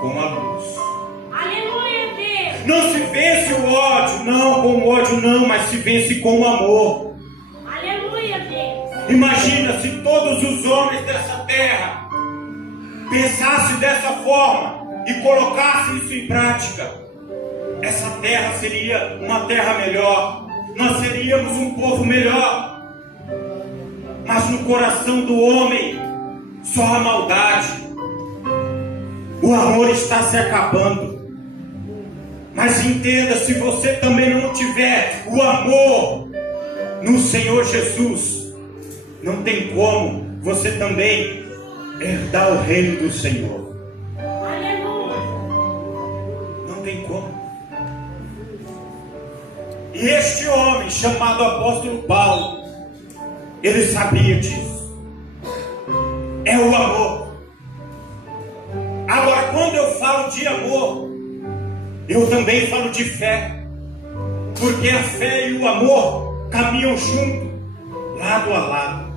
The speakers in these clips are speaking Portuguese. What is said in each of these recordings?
com a luz. Aleluia, Deus. Não se vence o ódio, não, com o ódio não, mas se vence com o amor. Aleluia, Deus. Imagina se todos os homens dessa terra pensassem dessa forma e colocassem isso em prática. Essa terra seria uma terra melhor, nós seríamos um povo melhor. Mas no coração do homem só a maldade. O amor está se acabando. Mas entenda, se você também não tiver o amor no Senhor Jesus, não tem como você também herdar o reino do Senhor. Aleluia. Não tem como. E este homem chamado apóstolo Paulo, ele sabia disso. É o amor. Agora, quando eu falo de amor, eu também falo de fé. Porque a fé e o amor caminham junto, lado a lado.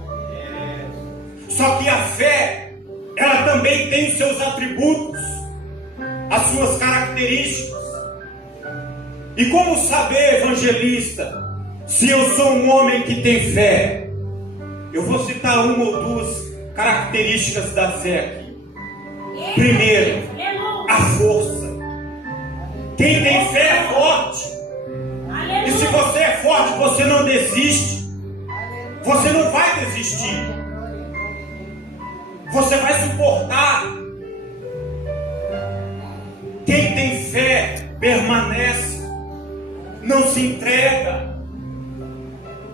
Só que a fé, ela também tem os seus atributos, as suas características. E como saber, evangelista, se eu sou um homem que tem fé? Eu vou citar uma ou duas características da fé aqui. Primeiro, a força. Quem tem fé é forte. E se você é forte, você não desiste. Você não vai desistir. Você vai suportar. Quem tem fé permanece. Não se entrega.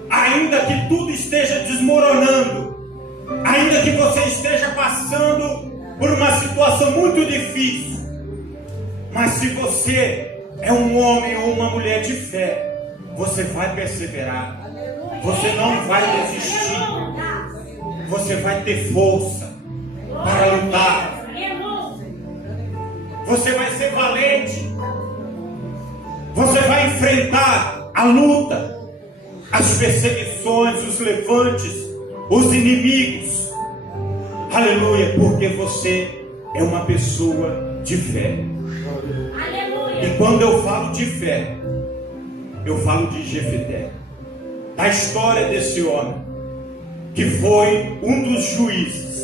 Ainda que tudo esteja desmoronando, ainda que você esteja passando por uma situação muito difícil, mas se você é um homem ou uma mulher de fé, você vai perseverar, você não vai desistir, você vai ter força para lutar, você vai ser valente, você vai enfrentar a luta, as perseguições, os levantes, os inimigos. Aleluia, porque você é uma pessoa de fé. Aleluia. E quando eu falo de fé, eu falo de Jefté, da história desse homem, que foi um dos juízes,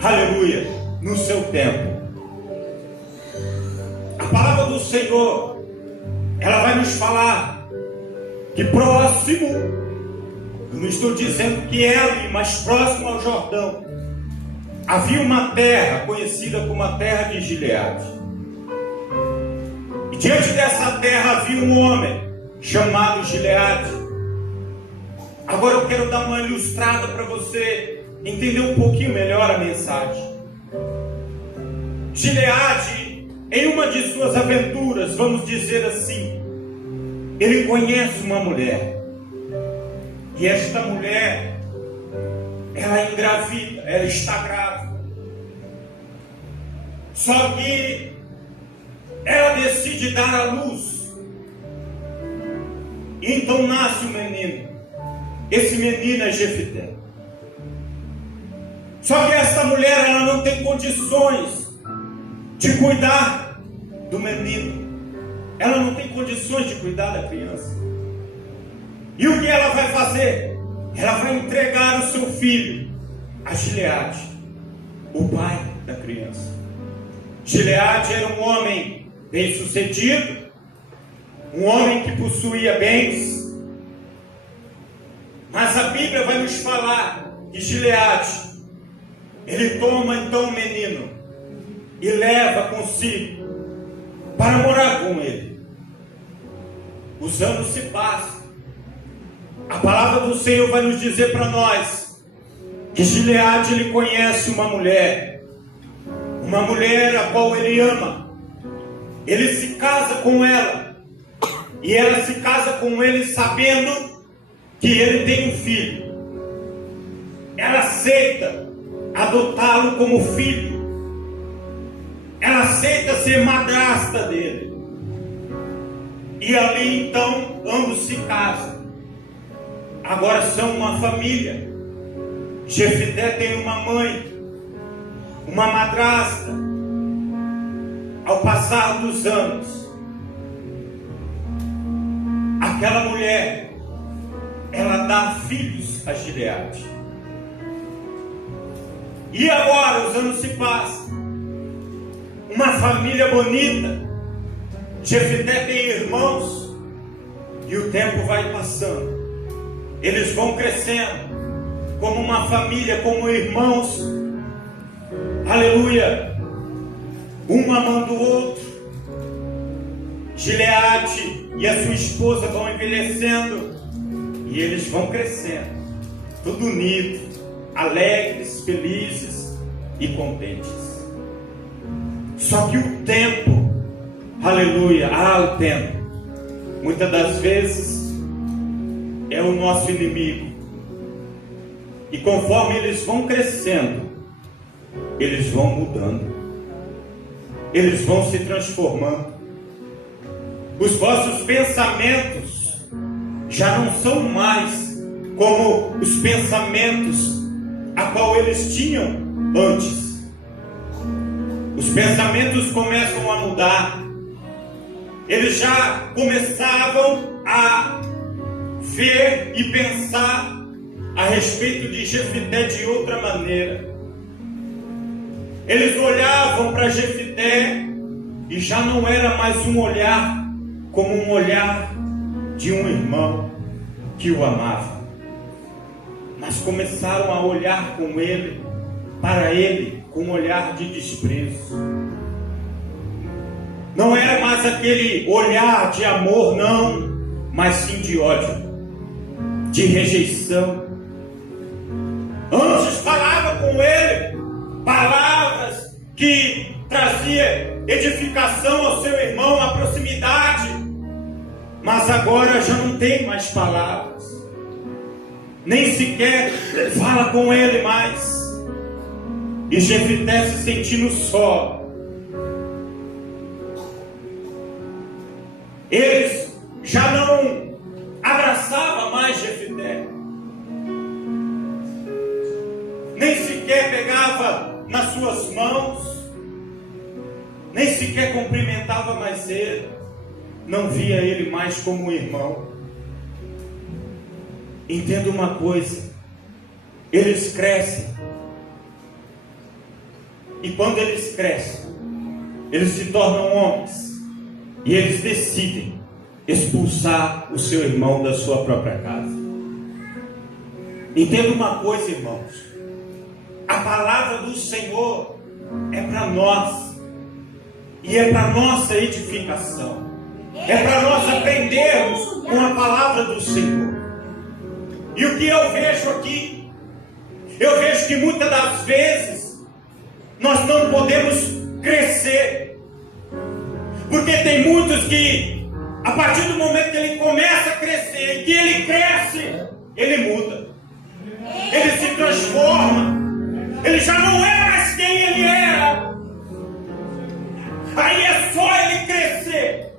aleluia, no seu tempo. A palavra do Senhor, ela vai nos falar que próximo, eu não estou dizendo que é ali, mas próximo ao Jordão, havia uma terra conhecida como a terra de Gileade. E diante dessa terra havia um homem chamado Gileade. Agora eu quero dar uma ilustrada para você entender um pouquinho melhor a mensagem. Gileade, em uma de suas aventuras, vamos dizer assim, ele conhece uma mulher. E esta mulher, ela é engravida, ela está grávida. Só que ela decide dar à luz. Então nasce o menino. Esse menino é Jefté. Só que essa mulher, ela não tem condições de cuidar do menino. Ela não tem condições de cuidar da criança. E o que ela vai fazer? Ela vai entregar o seu filho a Gileade, o pai da criança. Gileade era um homem bem-sucedido, um homem que possuía bens. Mas a Bíblia vai nos falar que Gileade, ele toma então o menino e leva consigo para morar com ele. Os anos se passam. A palavra do Senhor vai nos dizer para nós que Gileade, ele conhece uma mulher a qual ele ama. Ele se casa com ela, e ela se casa com ele sabendo que ele tem um filho. Ela aceita adotá-lo como filho. Ela aceita ser madrasta dele. E ali então ambos se casam. Agora são uma família. Jefté tem uma mãe, uma madrasta, passar dos anos, aquela mulher, ela dá filhos a Gileade. E agora os anos se passam, uma família bonita, Jefité tem irmãos, e o tempo vai passando, eles vão crescendo, como uma família, como irmãos, aleluia, um amando o outro. Gileade e a sua esposa vão envelhecendo, e eles vão crescendo, tudo unido, alegres, felizes e contentes. Só que o tempo, aleluia, o tempo, muitas das vezes é o nosso inimigo. E conforme eles vão crescendo, eles vão mudando, eles vão se transformando. Os vossos pensamentos já não são mais como os pensamentos a qual eles tinham antes. Os pensamentos começam a mudar. Eles já começavam a ver e pensar a respeito de Jefité de outra maneira. Eles olhavam para Jefité e já não era mais um olhar como um olhar de um irmão que o amava, mas começaram a olhar para ele com um olhar de desprezo. Não era mais aquele olhar de amor, não, mas sim de ódio, de rejeição. Antes falava com ele palavras que traziam edificação ao seu irmão, a proximidade, mas agora já não tem mais palavras, nem sequer fala com ele mais. E Jefité se sentindo só. Eles já não abraçavam mais Jefité, nem sequer pegava nas suas mãos, nem sequer cumprimentava mais ele, não via ele mais como um irmão. Entenda uma coisa, eles crescem, e quando eles crescem, eles se tornam homens, e eles decidem expulsar o seu irmão da sua própria casa. Entenda uma coisa, irmãos, a palavra do Senhor é para nós, e é para nossa edificação, é para nós aprendermos com a palavra do Senhor. E o que eu vejo aqui, eu vejo que muitas das vezes nós não podemos crescer, porque tem muitos que, a partir do momento que ele começa a crescer, que ele cresce, ele muda, ele se transforma, ele já não é mais quem ele era. Aí é só ele crescer,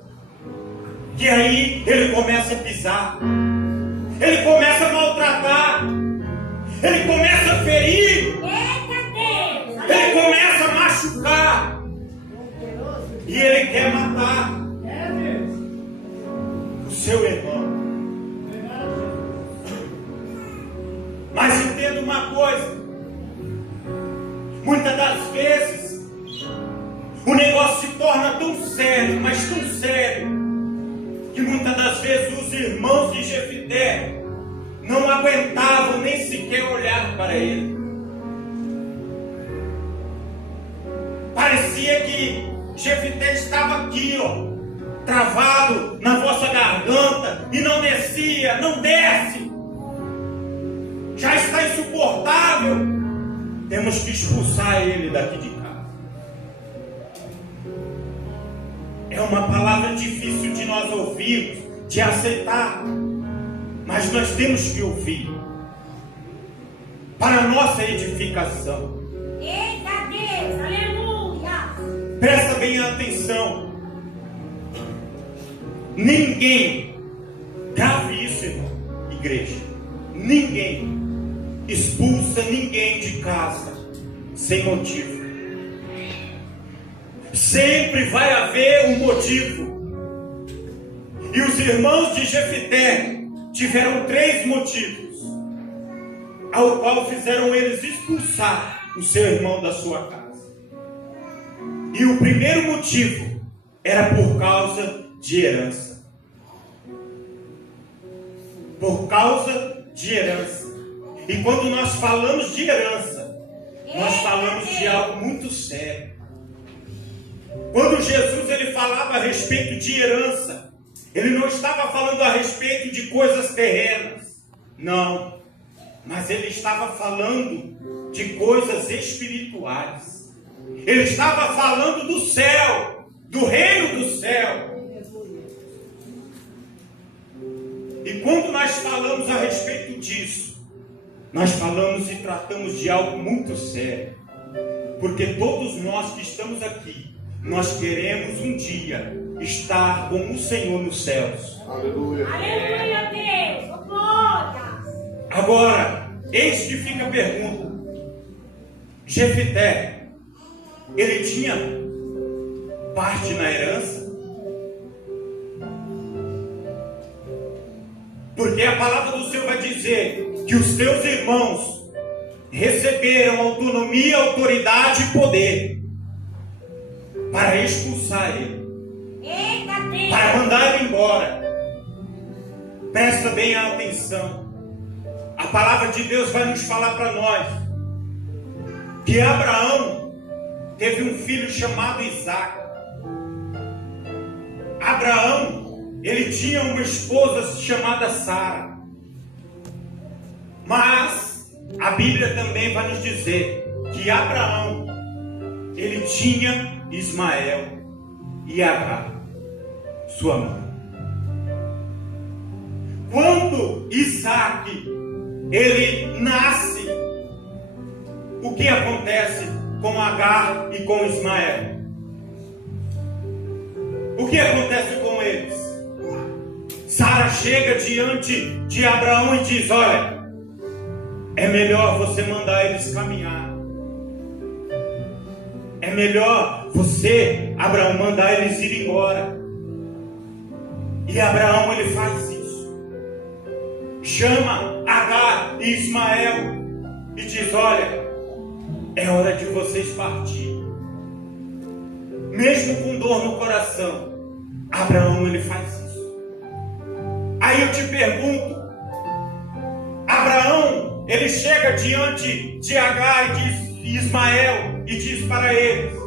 que aí ele começa a pisar, ele começa a maltratar, ele começa a ferir, ele começa a machucar, e ele quer matar o seu irmão. Mas entenda uma coisa, muitas das vezes o negócio se torna tão sério, mas tão sério, que muitas das vezes os irmãos de Jefité não aguentavam nem sequer olhar para ele. Parecia que Jefité estava aqui, travado na vossa garganta, e não descia, não desce. Já está insuportável. Temos que expulsar ele daqui de casa. É uma palavra difícil de nós ouvirmos, de aceitar, mas nós temos que ouvir para a nossa edificação. Eita Deus, aleluia! Presta bem atenção. Ninguém, grave isso, irmão, igreja, ninguém expulsa ninguém de casa sem motivo. Sempre vai haver um motivo. E os irmãos de Jefité tiveram 3 motivos, ao qual fizeram eles expulsar o seu irmão da sua casa. E o primeiro motivo era por causa de herança. Por causa de herança. E quando nós falamos de herança, nós falamos de algo muito sério. Quando Jesus ele falava a respeito de herança, ele não estava falando a respeito de coisas terrenas. Não. Mas ele estava falando de coisas espirituais. Ele estava falando do céu, do reino do céu. E quando nós falamos a respeito disso, nós falamos e tratamos de algo muito sério. Porque todos nós que estamos aqui, nós queremos um dia estar com o Senhor nos céus. Aleluia. Aleluia, Deus. Oh, glória. Agora, eis que fica a pergunta. Jefité, ele tinha parte na herança? Porque a palavra do Senhor vai dizer que os teus irmãos receberam autonomia, autoridade e poder para expulsar ele, Eita, Deus. para mandar ele embora. Presta bem atenção. A palavra de Deus vai nos falar para nós que Abraão teve um filho chamado Isaac. Abraão, ele tinha uma esposa chamada Sara. Mas a Bíblia também vai nos dizer que Abraão, ele tinha Ismael e Agar, sua mãe. Quando Isaac ele nasce, o que acontece com Agar e com Ismael? O que acontece com eles? Sara chega diante de Abraão e diz: olha, é melhor você mandar eles caminhar. É melhor você, Abraão, mandar eles ir embora. E Abraão ele faz isso. Chama Agar e Ismael e diz: olha, é hora de vocês partirem. Mesmo com dor no coração, Abraão ele faz isso. Aí eu te pergunto, Abraão ele chega diante de Agar e Ismael e diz para eles: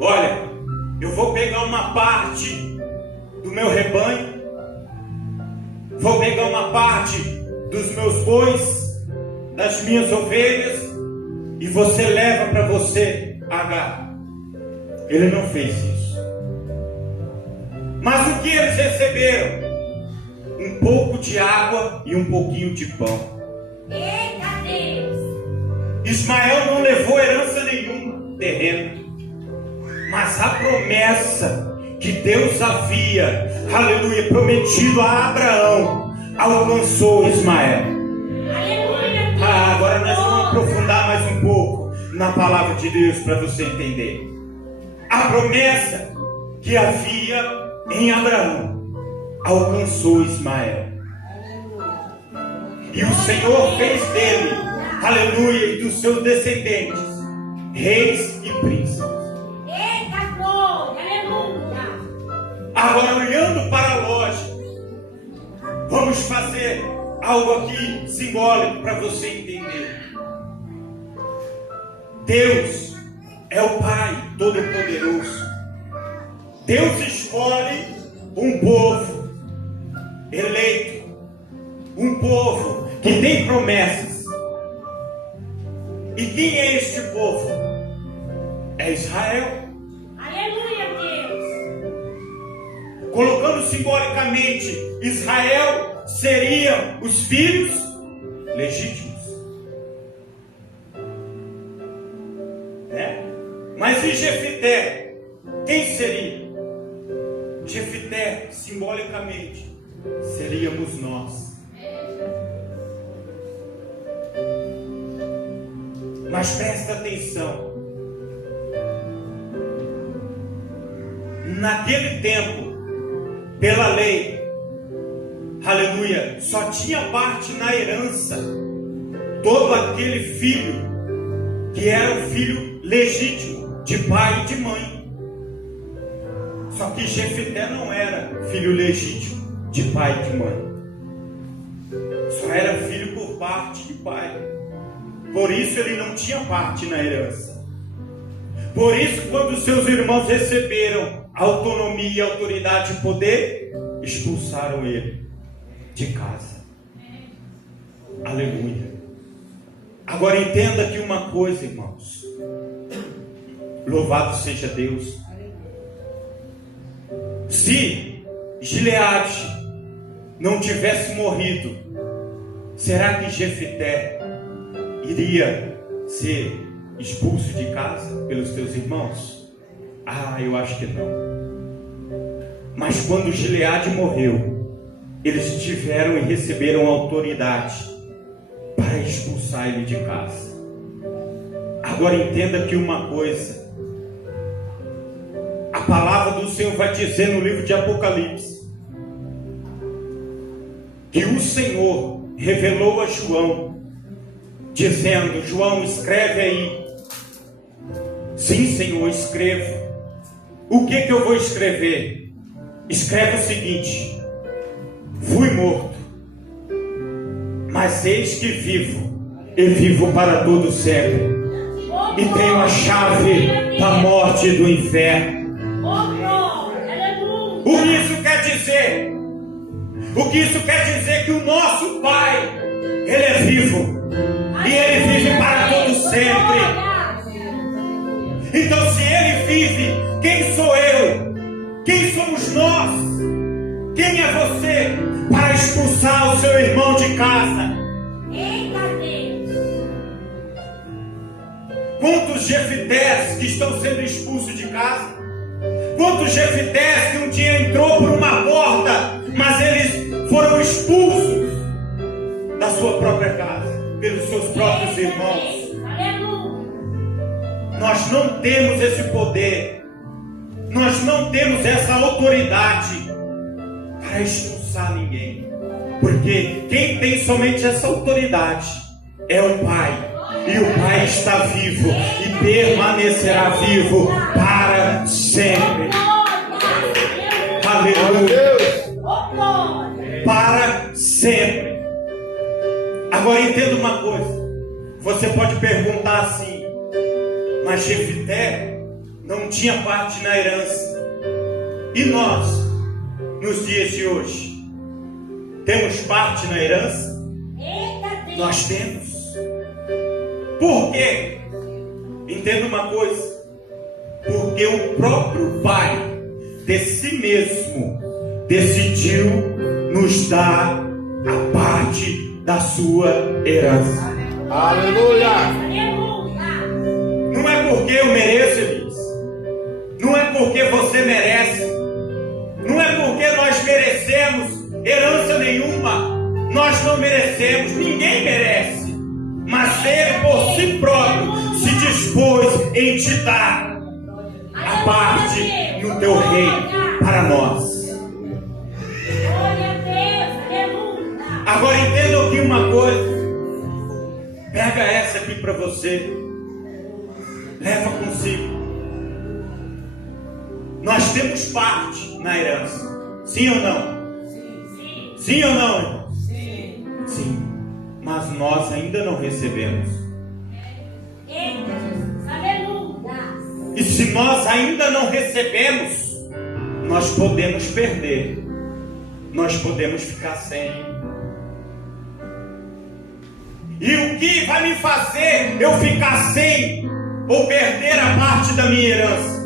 olha, eu vou pegar uma parte do meu rebanho, vou pegar uma parte dos meus bois, das minhas ovelhas, e você leva para você, Agar. Ele não fez isso. Mas o que eles receberam? Um pouco de água e um pouquinho de pão. Eita, Deus. Ismael não levou herança nenhuma terrena, mas a promessa que Deus havia, aleluia, prometido a Abraão, alcançou Ismael. Aleluia, Deus. Agora nós vamos aprofundar mais um pouco na palavra de Deus para você entender. A promessa que havia em Abraão alcançou Ismael. E o Senhor fez dele, aleluia, e dos seus descendentes, reis e príncipes. Eita, glória. Aleluia. Agora, olhando para a lógica, vamos fazer algo aqui simbólico para você entender. Deus é o Pai Todo-Poderoso. Deus escolhe um povo eleito, um povo que tem promessas. E quem é este povo? É Israel. Aleluia, Deus. Colocando simbolicamente, Israel seriam os filhos legítimos. Mas e Jefité? Quem seria? Jefité, simbolicamente, seríamos nós. Mas presta atenção. naquele tempo, pela lei, aleluia, só tinha parte na herança todo aquele filho que era o filho legítimo de pai e de mãe. Só que Jefité não era filho legítimo de pai e de mãe, só era filho por parte de pai. Por isso ele não tinha parte na herança. Por isso, quando seus irmãos receberam autonomia, autoridade e poder, expulsaram ele de casa. Aleluia. Agora entenda aqui uma coisa, irmãos. Louvado seja Deus. Se Gileade não tivesse morrido, será que Jefité iria ser expulso de casa pelos teus irmãos? Eu acho que não. Mas quando Gileade morreu, eles tiveram e receberam autoridade para expulsar ele de casa. Agora entenda aqui uma coisa. A palavra do Senhor vai dizer no livro de Apocalipse que o Senhor revelou a João, dizendo: João, escreve aí. Sim, Senhor, escrevo. O que eu vou escrever? Escreve o seguinte: fui morto, mas eis que vivo, e vivo para todo sempre, e tenho a chave da morte e do inferno. O que isso quer dizer? O que isso quer dizer? Que o nosso Pai, Ele é vivo, e Ele vive para todo sempre. Então, se Ele vive, quem sou eu? Quem somos nós? Quem é você para expulsar o seu irmão de casa? Eita Deus! Quantos Jeftés que estão sendo expulsos de casa? Quantos Jeftés que um dia entrou por uma porta, mas eles foram expulsos da sua própria casa, pelos seus próprios irmãos? Nós não temos esse poder, nós não temos essa autoridade para expulsar ninguém, porque quem tem somente essa autoridade é o Pai, e o Pai está vivo e permanecerá vivo para sempre. Aleluia! Para sempre. Agora entenda uma coisa. Você pode perguntar assim: mas Jefité não tinha parte na herança. E nós, nos dias de hoje, temos parte na herança? Nós temos. Por quê? Entenda uma coisa. Porque o próprio Pai de si mesmo decidiu nos dar a parte da sua herança. Aleluia! Não é porque eu mereço, Elias. Não é porque você merece. Não é porque nós merecemos herança nenhuma. Nós não merecemos, ninguém merece. Mas Ele por si próprio se dispôs em te dar a parte no teu reino para nós. Agora entenda aqui uma coisa. Pega essa aqui para você. Leva consigo. Nós temos parte na herança. Sim ou não? Sim. Sim ou não, irmão? Sim. Sim. Mas nós ainda não recebemos. E se nós ainda não recebemos, nós podemos perder. Nós podemos ficar sem. E o que vai me fazer eu ficar sem ou perder a parte da minha herança?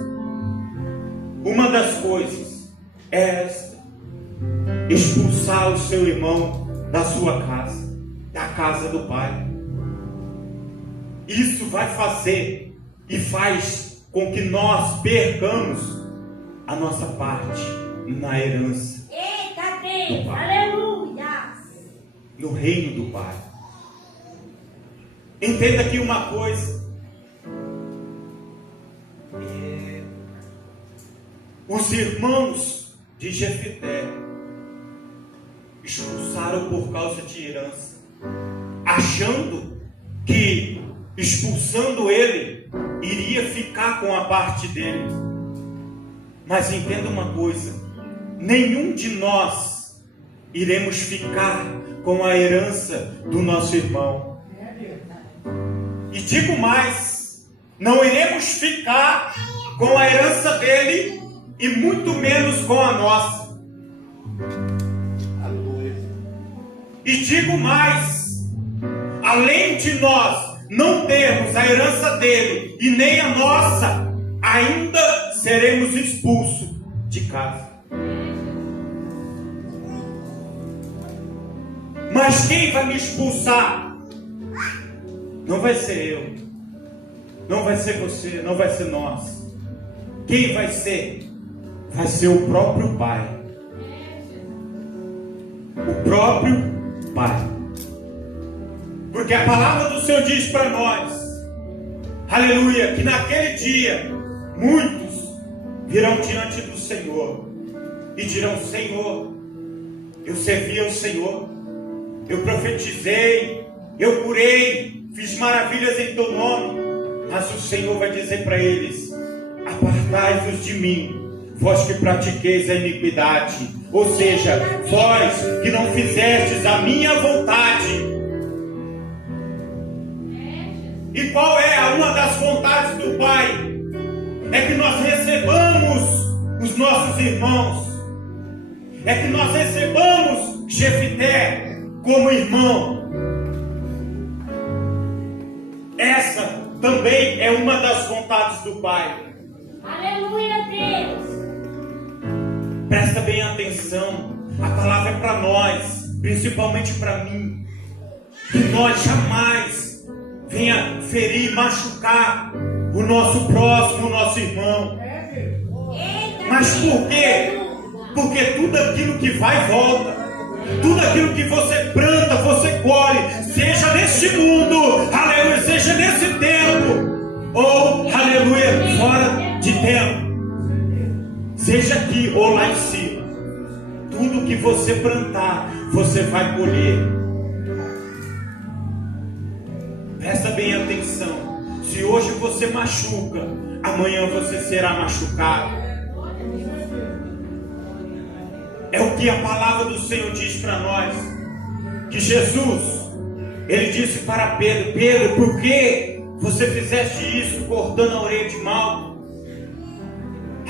Uma das coisas é esta: expulsar o seu irmão da sua casa, da casa do Pai. Isso vai fazer e faz com que nós percamos a nossa parte na herança. Eita Deus, aleluia! No reino do Pai. Entenda aqui uma coisa. os irmãos de Jefité expulsaram por causa de herança, achando que expulsando ele iria ficar com a parte dele. Mas entenda uma coisa: nenhum de nós iremos ficar com a herança do nosso irmão. E digo mais, não iremos ficar com a herança dele e muito menos com a nossa. E digo mais, além de nós não termos a herança dele e nem a nossa, ainda seremos expulsos de casa. Mas quem vai me expulsar? Não vai ser eu, não vai ser você, não vai ser nós. Quem vai ser? Vai ser o próprio Pai. O próprio Pai. Porque a palavra do Senhor diz para nós, aleluia, que naquele dia muitos virão diante do Senhor e dirão: Senhor, eu servi ao Senhor, eu profetizei, eu curei, fiz maravilhas em teu nome. Mas o Senhor vai dizer para eles: apartai-vos de mim, vós que pratiqueis a iniquidade. Ou seja, vós que não fizestes a minha vontade. E qual é uma das vontades do Pai? É que nós recebamos os nossos irmãos. É que nós recebamos Jefité como irmão. Essa também é uma das vontades do Pai. Aleluia, Deus. Presta bem atenção. A palavra é para nós, principalmente para mim. Que nós jamais venha ferir, machucar o nosso próximo, o nosso irmão. Mas por quê? Porque tudo aquilo que vai volta. Tudo aquilo que você planta, você colhe. Seja neste mundo, aleluia, seja nesse tempo, ou, aleluia, fora de tempo. Seja aqui ou lá em cima. Tudo que você plantar, você vai colher. Presta bem atenção. Se hoje você machuca, amanhã você será machucado. É o que a palavra do Senhor diz para nós. Que Jesus, ele disse para Pedro: Pedro, por que você fizeste isso, cortando a orelha de Malco?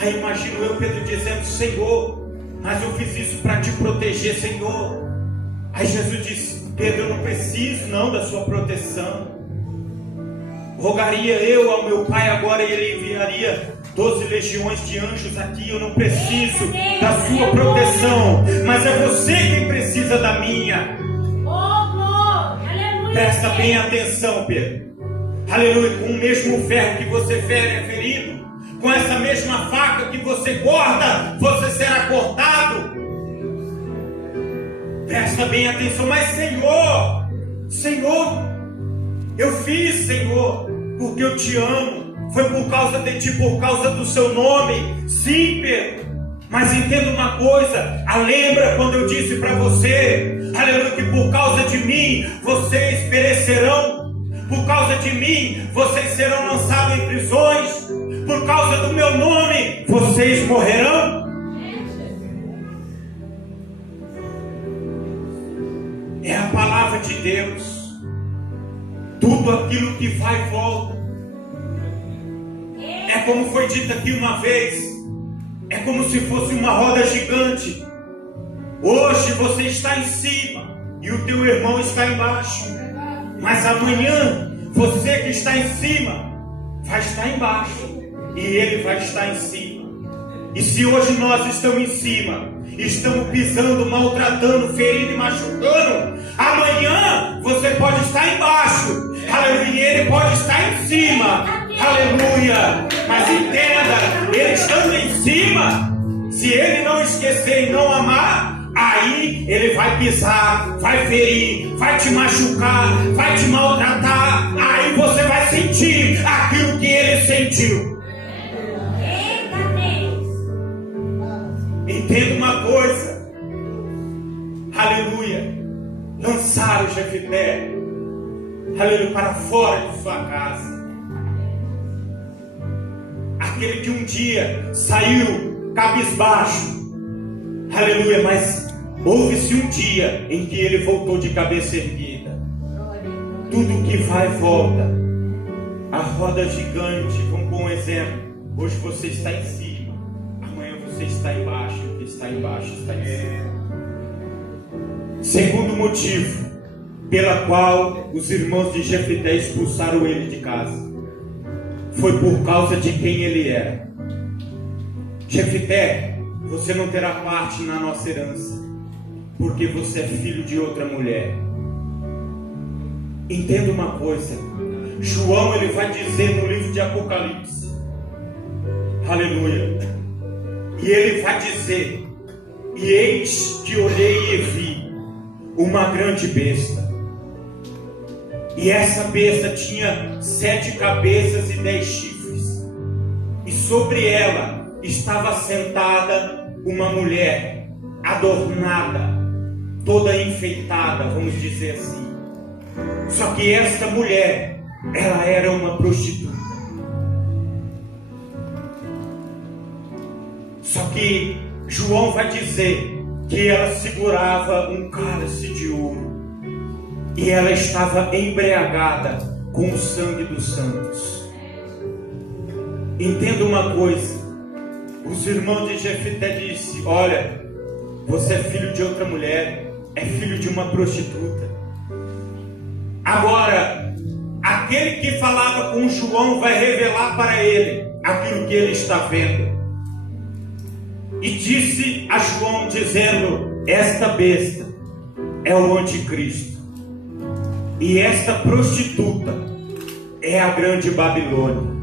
Aí imagino eu, Pedro, dizendo: Senhor, mas eu fiz isso para te proteger, Senhor. Aí Jesus disse: Pedro, eu não preciso não da sua proteção. Rogaria eu ao meu Pai agora e ele enviaria 12 legiões de anjos aqui. Eu não preciso da sua proteção, mas é você quem precisa da minha. Presta bem atenção, Pedro. Aleluia. Com o mesmo ferro que você fere é ferido, com essa mesma faca que você corta, você será cortado. Presta bem atenção. Mas Senhor, eu fiz, Senhor, porque eu te amo. Foi por causa de ti, por causa do seu nome. Sim, Pedro. Mas entenda uma coisa. Lembra quando eu disse para você, aleluia, que por causa de mim vocês perecerão. Por causa de mim vocês serão lançados em prisões. Por causa do meu nome vocês morrerão. É a palavra de Deus. Tudo aquilo que vai e volta. É como foi dito aqui uma vez. É como se fosse uma roda gigante. Hoje você está em cima e o teu irmão está embaixo. Mas amanhã você que está em cima vai estar embaixo e ele vai estar em cima. E se hoje nós estamos em cima, estamos pisando, maltratando, ferindo e machucando, amanhã você pode estar embaixo, aleluia, e ele pode estar em cima, aleluia. Mas entenda, ele estando em cima, se ele não esquecer e não amar, aí ele vai pisar, vai ferir, vai te machucar, vai te maltratar. Aí você vai sentir aquilo que ele sentiu. Jefité, aleluia, para fora de sua casa. Aquele que um dia saiu cabisbaixo, aleluia, mas houve-se um dia em que ele voltou de cabeça erguida. Tudo que vai volta. A roda gigante, vamos pôr um exemplo. Hoje você está em cima, amanhã você está embaixo, o que está embaixo está em cima. Segundo motivo pela qual os irmãos de Jefité expulsaram ele de casa, foi por causa de quem ele era. Jefité, você não terá parte na nossa herança, porque você é filho de outra mulher. Entenda uma coisa, João ele vai dizer no livro de Apocalipse, aleluia, e ele vai dizer: e eis que olhei e vi uma grande besta, e essa besta tinha 7 cabeças e 10 chifres, e sobre ela estava sentada uma mulher adornada, toda enfeitada, vamos dizer assim. Só que esta mulher, ela era uma prostituta. Só que João vai dizer que ela segurava um cálice de ouro e ela estava embriagada com o sangue dos santos. Entenda uma coisa, os irmãos de Jefité disse: olha, você é filho de outra mulher, é filho de uma prostituta. Agora, aquele que falava com João vai revelar para ele aquilo que ele está vendo. E disse a João, dizendo: esta besta é o anticristo, e esta prostituta é a grande Babilônia.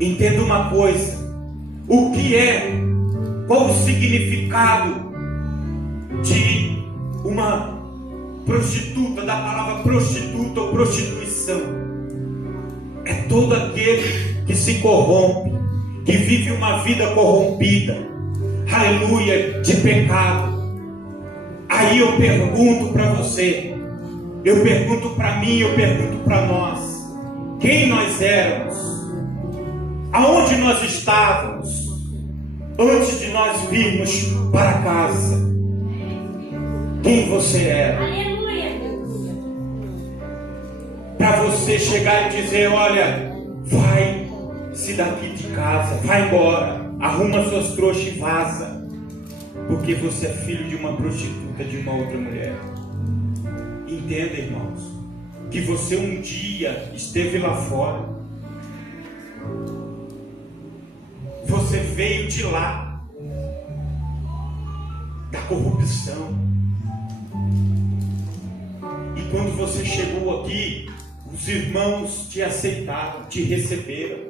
Entenda uma coisa, o que é, qual o significado de uma prostituta, da palavra prostituta ou prostituição? É todo aquele que se corrompe, que vive uma vida corrompida, aleluia, de pecado. Aí eu pergunto para você, eu pergunto para mim, eu pergunto para nós: quem nós éramos? Aonde nós estávamos antes de nós virmos para casa? Quem você era? Para você chegar e dizer: olha, vai-se daqui de casa, vai embora, arruma suas trouxas e vaza, porque você é filho de uma prostituta, de uma outra mulher. Entenda, irmãos, que você um dia esteve lá fora, você veio de lá, da corrupção, e quando você chegou aqui, os irmãos te aceitaram, te receberam.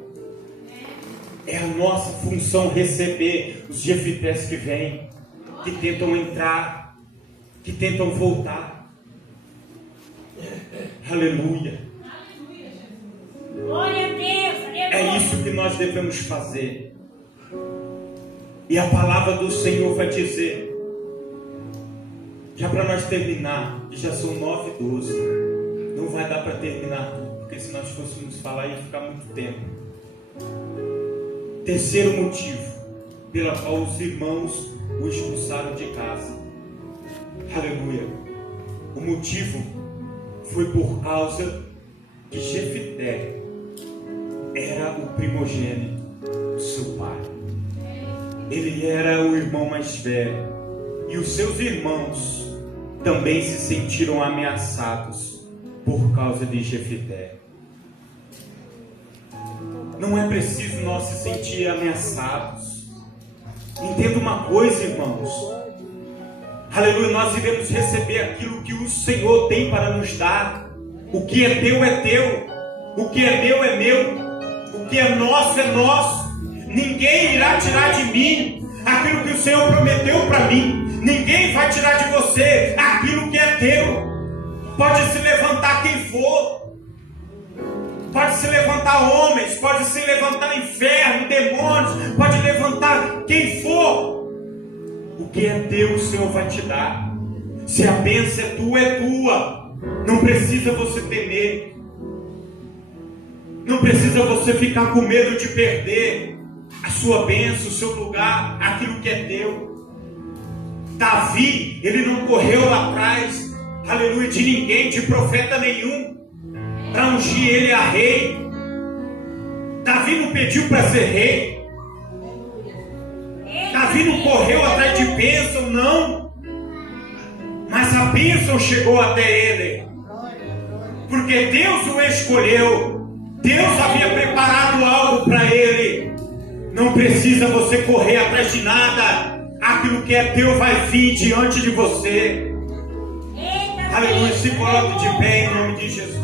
É a nossa função receber os Jeftés que vêm, que tentam entrar, que tentam voltar. Aleluia. Glória a Deus. Aleluia. É isso que nós devemos fazer. E a palavra do Senhor vai dizer, já para nós terminar, que já são 9h12, não vai dar para terminar tudo, porque se nós fôssemos falar ia ficar muito tempo. Terceiro motivo pela qual os irmãos o expulsaram de casa. Aleluia. O motivo foi por causa que Jefité era o primogênito do seu pai. Ele era o irmão mais velho, e os seus irmãos também se sentiram ameaçados por causa de Jefité. Não é preciso nós se sentir ameaçados. Entenda uma coisa, irmãos. Aleluia, nós iremos receber aquilo que o Senhor tem para nos dar. O que é teu é teu, o que é meu é meu, o que é nosso é nosso. Ninguém irá tirar de mim aquilo que o Senhor prometeu para mim. Ninguém vai tirar de você aquilo que é teu. Pode se levantar quem for, pode se levantar homens, pode se levantar inferno, demônios, pode levantar quem for. O que é teu, o Senhor vai te dar. Se a bênção é tua, é tua. Não precisa você temer. Não precisa você ficar com medo de perder a sua bênção, o seu lugar, aquilo que é teu. Davi, ele não correu lá atrás, aleluia, de ninguém, de profeta nenhum, para ungir ele a rei. Davi não pediu para ser rei. Davi não correu atrás de bênção, não. Mas a bênção chegou até ele. Porque Deus o escolheu. Deus havia preparado algo para ele. Não precisa você correr atrás de nada. Aquilo que é teu vai vir diante de você. Aleluia. Se coloque de pé em nome de Jesus.